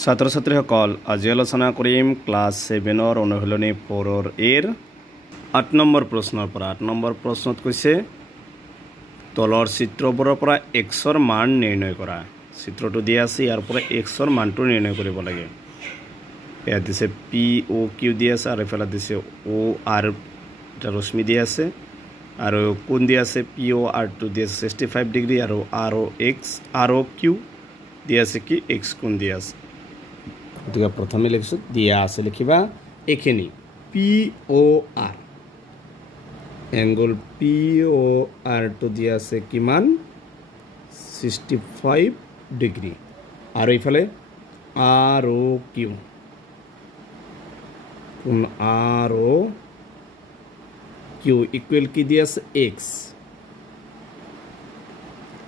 ছাত্ৰ ছাত্ৰীসকল আজি আলোচনা কৰিম ক্লাছ 7 অনুশীলনী 4 এৰ 8 নম্বৰ প্ৰশ্নৰ পৰা 8 নম্বৰ প্ৰশ্নত কৈছে তলৰ চিত্ৰবোৰৰ পৰা xৰ মান নিৰ্ণয় কৰা চিত্ৰটো দিয়া আছে ইয়াৰ পৰা xৰ মানটো নিৰ্ণয় কৰিব লাগে ইয়াত দিছে p o q দিয়া আছে আৰু এফালে দিছে o r এটা ৰশ্মি দিয়া আছে আৰু কোণ দিয়া আছে p o r টো দিয়া আছে 65 ডিগ্ৰী আৰু r o q দিয়া আছে কি x কোণ দিয়া আছে গতিকে প্ৰথমে লিখিছো দিয়া আছে লিখিবা এখিনি POR এংগল POR টো দিয়া আছে কিমান 65 ডিগ্ৰী আৰু ইফালে ROQ কোণ ROQ ইকুৱেল কি দিয়া আছে x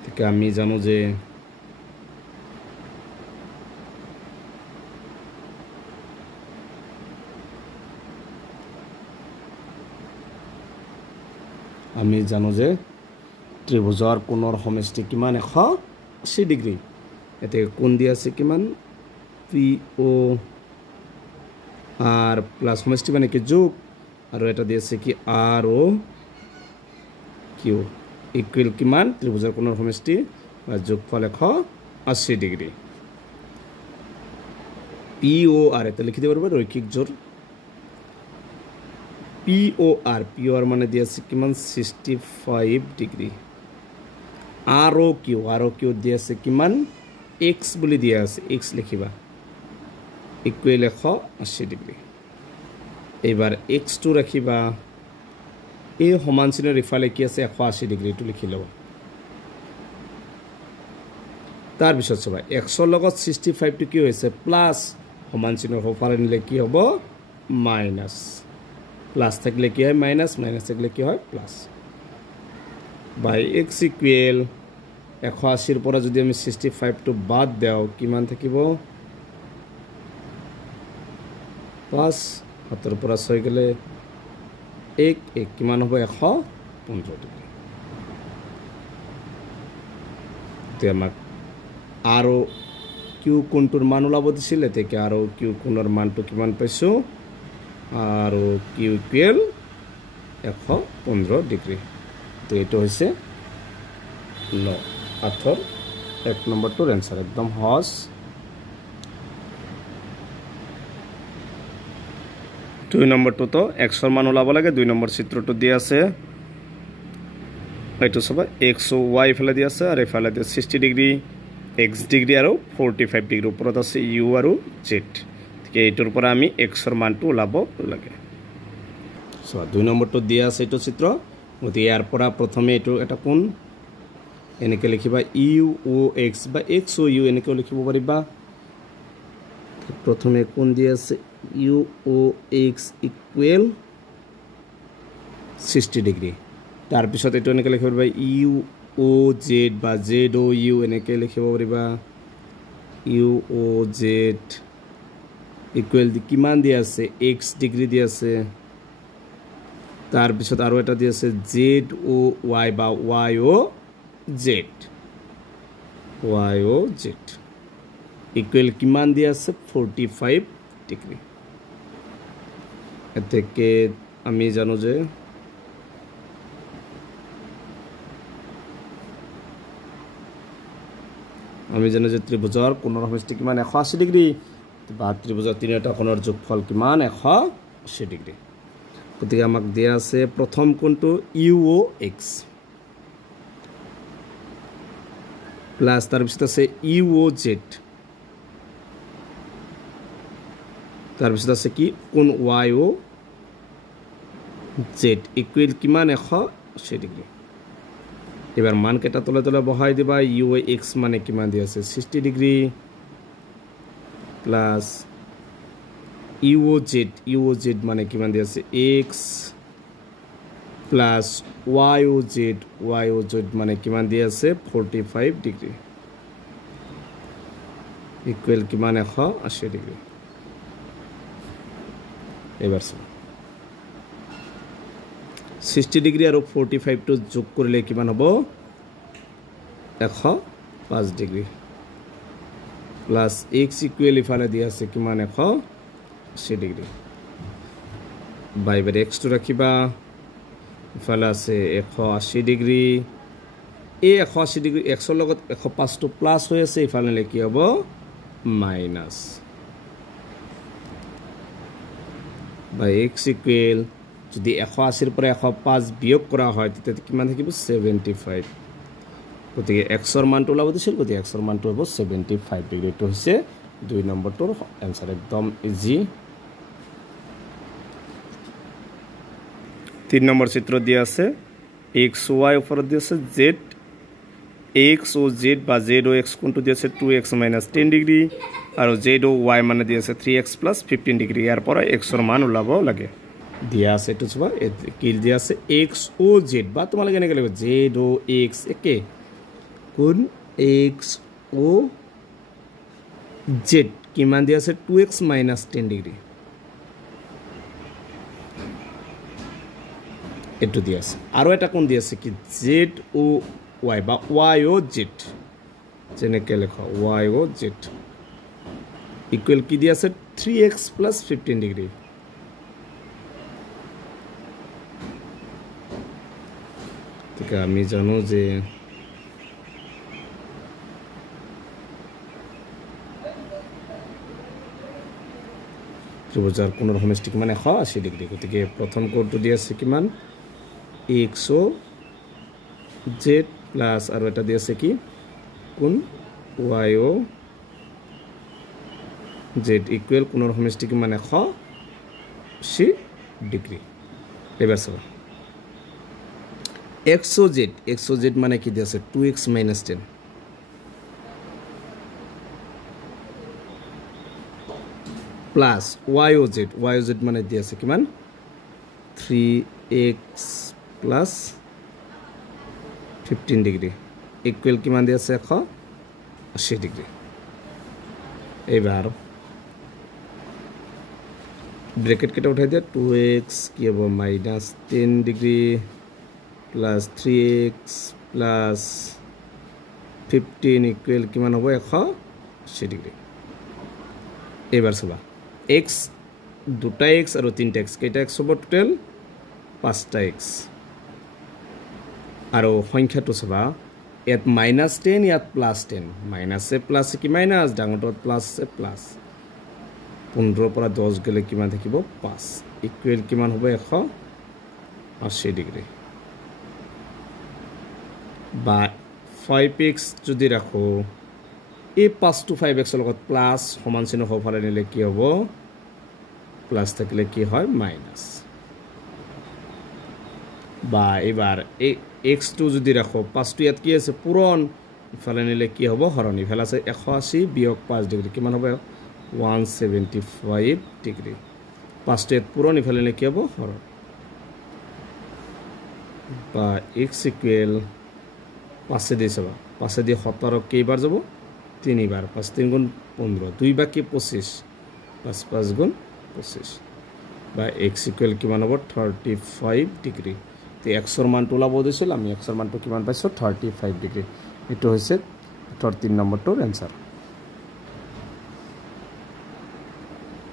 ঠিক আমি জানো যে আমি জানো যে ত্ৰিভুজৰ কোণৰ সমষ্টি কিমান 180 ডিগ্ৰী এতে কোণ দিয়া আছে কিমান POR প্লাস সমষ্টি মানে কি যোগ আৰু এটা দিয়া আছে কি ROQ ইকুৱেল কিমান ত্ৰিভুজৰ কোণৰ সমষ্টি বা যোগফল 180 ডিগ্ৰী POR এটা লিখি দিব পাৰিবা ৰৈখিক জোৰ POR মানে দিয়া আছে কিমান 65 ডিগ্ৰী ROQ দিয়া আছে কিমান x বুলি দিয়া আছে x লিখিবা ইকুৱেল 180 ডিগ্ৰী এবাৰ x2 ৰাখিবা এই সমান চিনৰ ইফালে কি আছে 180 ডিগ্ৰী টো লিখি লবা তাৰ পিছত চাবা x ৰ লগত 65 টো কি হৈছে প্লাস সমান চিনৰ হফালে নিলে কি হ'ব মাইনাস প্লাস থাকলে কি হয় মাইনাস মাইনাস থাকলে কি হয় প্লাস বাই x ইকুৱেল 180 ৰ পৰা যদি আমি 65 টো বাদ দাও কিমান থাকিব 5 হাতৰ পৰা 6 গলে 1 কিমান হ'ব 115 ডিগ্ৰী তে আমাক আৰু q কোণটোৰ মান ওলাব দিছিল এতে আৰু q কোণৰ মানটো কিমান পাইছো আৰু q ইকুৱেল 115 ডিগ্ৰী তো এটো হৈছে 9 আঠৰ 1 নম্বৰটোৰ आंसर একদম সহজ 2 নম্বৰটো তো x ৰ মান ওলাব লাগে 2 নম্বৰ চিত্ৰটো দিয়া আছে এইটো সব x ও y ফেলে দিয়া আছে আৰু এফালে দিয়া 60 ডিগ্ৰী x ডিগ্ৰী আৰু 45 ডিগ্ৰী ওপৰত আছে u আৰু z এইটোৰ পৰা আমি x ৰ মানটো ওলাব লাগে সো 2 নম্বৰটো দিয়া আছে এইটো চিত্ৰ গতি ইয়াৰ পৰা প্ৰথমে এইটো এটা কোণ এনেকে লিখিবা UOX বা XOU এনেকে লিখিব পাৰিবা প্ৰথমে কোণ দিয়া আছে UOX ইকুৱেল 60 ডিগ্ৰী তাৰ পিছত এইটো এনেকে লিখিব পাৰিবা UOZ বা ZOU এনেকে লিখিব পাৰিবা UOZ ইকুৱেল কিমান দিয়া আছে x ডিগ্ৰী দিয়া আছে তাৰ পিছত আৰু এটা দিয়া আছে ZOY বা YOZ ইকুৱেল কিমান দিয়া আছে 45 ডিগ্ৰী এতেকে আমি জানো যে ত্ৰিভুজৰ কোণৰ সমষ্টি কিমান 180 ডিগ্ৰী বা ত্ৰিভুজৰ তিনিটা কোণৰ যোগফল কিমান 180 ডিগ্ৰী গতিকে আমাক দিয়া আছে প্ৰথম কোণটো UOX প্লাস তাৰ পিছত আছে UOZ তাৰ পিছত আছে কি কোণ YOZ ইকুৱেল কিমান 180 ডিগ্ৰী এবাৰ মান কেটা তলে তলে বহাই দিবা UOX মানে কিমান দিয়া আছে 60 ডিগ্ৰী প্লাস UOZ মানে কিমান দিয়া আছে x প্লাস YOZ মানে কিমান দিয়া আছে 45 ডিগ্ৰী ইকুৱেল কিমান 180 ডিগ্ৰী এবাৰ 60 ডিগ্ৰী আৰু 45 টো যোগ কৰিলে কিমান হ'ব 105 ডিগ্ৰী প্লাস x ইকুয়াল ইফালে দিয়া আছে কিমান 180 ডিগ্রি বাই বাই x টো রাখিবা ইফালে আছে 180 ডিগ্রি এই 180 ডিগ্রি x এর লগত 105 টো প্লাস হৈ আছে ইফালে কি হ'ব মাইনাস বাই x ইকুয়াল যদি 180 এর পরে 105 বিয়োগ করা হয় তেতিয়া কিমান থাকিব 75 গতিকে x এর মানটো ওলাব দিছিল গতিকে x এর মানটো হ'ব 75 ডিগ্রি তো হৈছে 2 নম্বৰটোৰ आंसर একদম ইজি 3 নম্বৰ চিত্ৰ দিয়া আছে x y ওপৰত দিয়া আছে z x o z বা z o x কোনটো দিয়া আছে 2x - 10 ডিগ্রি আৰু z o y মানে দিয়া আছে 3x + 15 ডিগ্ৰি ইয়াৰ পৰা x এর মান ওলাব লাগে দিয়া আছে এটো চবা কি দিয়া আছে x o z বা তোমালে কেনেকৈ লাগিব z o x একে কোন x o z কিমান দিয়া আছে 2x - 10 ডিগ্রি এটো দিয়া আছে আৰু এটা কোন দিয়া আছে কি z o y বা y o z যেনেকৈ লেখা y o z ইকুয়াল কি দিয়া আছে 3x + 15 ডিগ্রি ঠিক আমি জানো যে ত্রিভুজার কোণৰ সমষ্টি কিমান 180 ডিগ্ৰি গতিকে প্ৰথম কোণটো দিয়া আছে কিমান x o z প্লাস আৰু এটা দিয়া আছে কি কোণ y o z ইকুয়াল কোণৰ সমষ্টি কিমান 180 ডিগ্ৰি এবাৰ চাবা x o z মানে কি দিয়া আছে 2x - 10 plus y o z মানে দিয়া আছে কিমান 3x + 15 ডিগ্রি ইকুয়াল কিমান দিয়া আছে 180 ডিগ্রি এইবাৰ ব্র্যাকেট কেটা উঠাই দিয়া 2x কি হ'ব -10 degree plus 3x plus 15 equal কিমান হ'ব 180 ডিগ্রি এবাৰ চাবা x দুটা x আৰু তিনটা x কেইটা x হ'ব টোটাল 5টা x আৰু সংখ্যাটো চাবা ইয়াত -10 ইয়াত +10 মাইনাসে প্লাস কি মাইনাস ডাঙৰটোত প্লাসে প্লাস 15 পৰা 10 গলে কিমান থাকিব 5 ইকুয়াল কিমান হ'ব 180 ডিগ্রি বা 5x যদি ৰাখো এই 5 to 5x এর লগত প্লাস সমান চিহ্ন হফালে নিলে কি হ'ব প্লাস থাকিলে কি হয় মাইনাস বা এবার এই x2 যদি রাখো 5 টো ইয়াত কি আছে পূরণ ইফালে নিলে কি হ'ব হরণ ইফালে আছে 180 বিয়োগ 5 ডিগ্রি কিমান হ'ব 175 ডিগ্রি 5 টো ইয়াত পূরণ ইফালে নিলে কি হ'ব হরণ বা x ইকুয়াল 5 দিয়ে চাবা 5 দিয়ে 17 কেইবার যাব 3 বার 5 3 গুণ 15 2 বাকি 25 5 5 গুণ 25 বা x ইকুয়াল কিমান হ'ব 35 ডিগ্রি তে x এর মানটো ওলাব দিছিল আমি x এর মানটো কিমান পাইছো 35 ডিগ্রি এটো হৈছে 3 নম্বৰটোৰ आंसर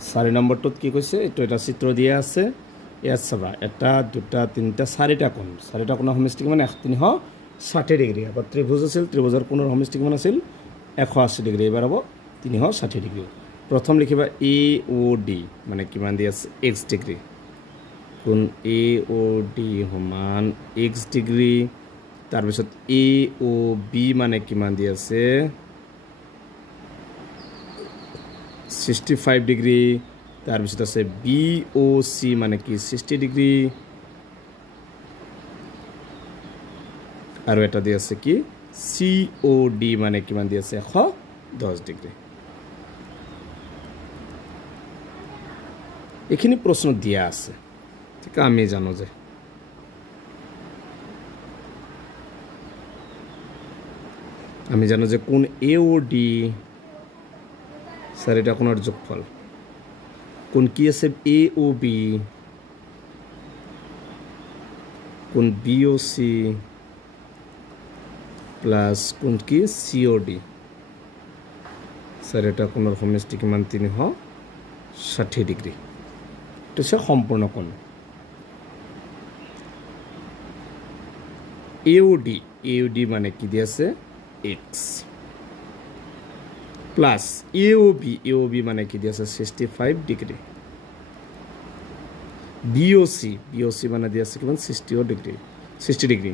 4 নম্বৰটোত কি কৈছে এটো এটা চিত্ৰ দিয়া আছে ইয়াত চাবা এটা দুটা তিনটা চাৰিটা কোণ সমষ্টি কিমান 360 ডিগ্ৰি আবাৰ ত্ৰিভুজ আছিল ত্ৰিভুজৰ কোণৰ সমষ্টি কিমান আছিল 180 ডিগ্ৰি এবাৰ হ'ব 360 ডিগ্রি প্রথম লিখিবা এ ও ডি মানে কিমান দি আছে x ডিগ্রি কোণ এ ও ডি সমান x ডিগ্রি তার পিছত এ ও বি মানে কিমান দি আছে 65 ডিগ্রি তার পিছত আছে বি ও সি মানে কি 60 ডিগ্রি আর এটা দি আছে কি সি ও ডি মানে কিমান দি আছে 110 ডিগ্রি এখানে প্রশ্ন দিয়া আছে ঠিক আমি জানো যে কোন এ ও ডি স্যার এটা কোণৰ যোগফল কোন কি আছে এ ও বি কোন বি ও সি প্লাস কোন কি সি ও ডি চাৰিটা কোণৰ সমষ্টি কিমান 360 ডিগ্ৰী এইটো হৈছে সম্পূৰ্ণ কোণ AOD মানে কি দি আছে x প্লাস AOB মানে কি দি আছে 65 ডিগ্ৰী BOC মানে দি আছে কিমান 60 ডিগ্ৰী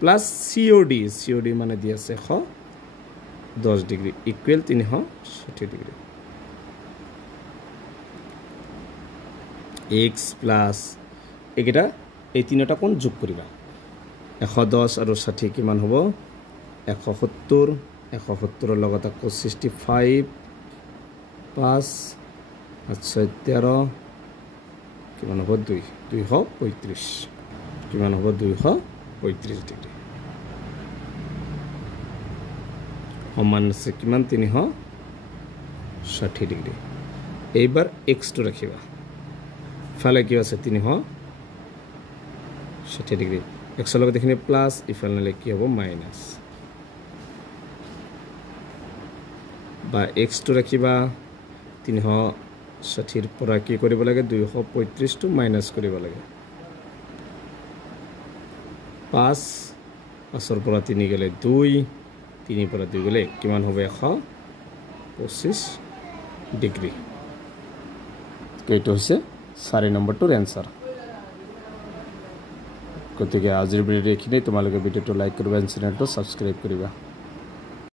প্লাস COD মানে দি আছে 110 degree equal 360 degree x plus এইকেইটা এই তিনিটা কোণ যোগ কৰিবা 110 আৰু 60 কিমান হ'ব 170 170 ৰ লগত আকৌ 65 5 13 কিমান হ'ব 235 কিমান হ'ব 235 ডিগ্ৰী সমান আছে কিমান 360 ডিগ্ৰী এইবাৰ x টো ৰাখিবা ফালে কি আছে 360 ডিগ্ৰী x ৰ লগত এখিনি প্লাস ইফালে কি হ'ব মাইনাস বা x টো ৰাখিবা 360 ৰ পৰা কি কৰিব লাগে 235 টো মাইনাস কৰিব লাগে 5 5 ৰ পৰা 3 গলে 2 3 পৰা 2 গলে কিমান হবে 125 ডিগ্ৰী এইটো হৈছে 4 নম্বৰটোৰ এনসাৰ গতিকে আজিৰ ভিডিঅ' এইখিনি তোমালোকে ভিডিঅ'টো লাইক কৰিবা চেনেলটো সাবস্ক্ৰাইব কৰিবা